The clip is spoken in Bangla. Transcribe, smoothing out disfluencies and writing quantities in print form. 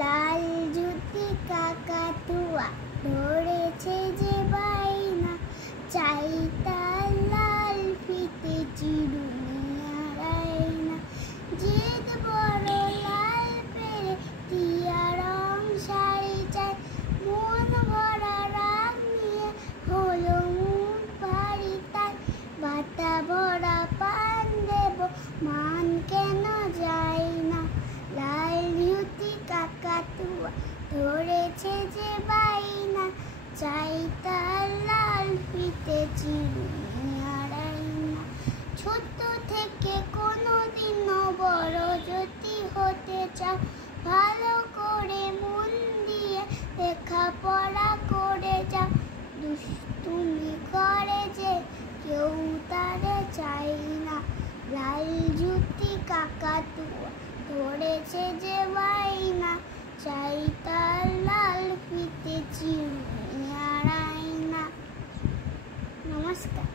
লাল জুতি কাকাতুয়া ধরেছে যে বাইনা, চাই তার লাল ফিতে চিরুনিয়ার আয়না। জেদ বড় লাল পেরে টিয়া রং শাড়ি চাই, মন ভরা রাগ নিয়ে হলো মন ভারী তাই। বাতা ভরা পান দেব মান কেন যায় না, লাল জুতি কাকাতুয়া ধরেছে যে বাইনা, চাই তার লাল ফিতে চিরুনিয়ার আয়না। ছোট থেকে কোনোদিনও বড় যদি হতে চাও, ভালো করে মন দিয়ে লেখাপড়া করে যাও। দুষ্টুমি করে যে কেউ তারে চাই না, লাল জুতি কাকাতুয়া ধরেছে যে বাইনা, চাই তার লাল ফিতে চিরুনিয়ার আয়না। নমস্কার।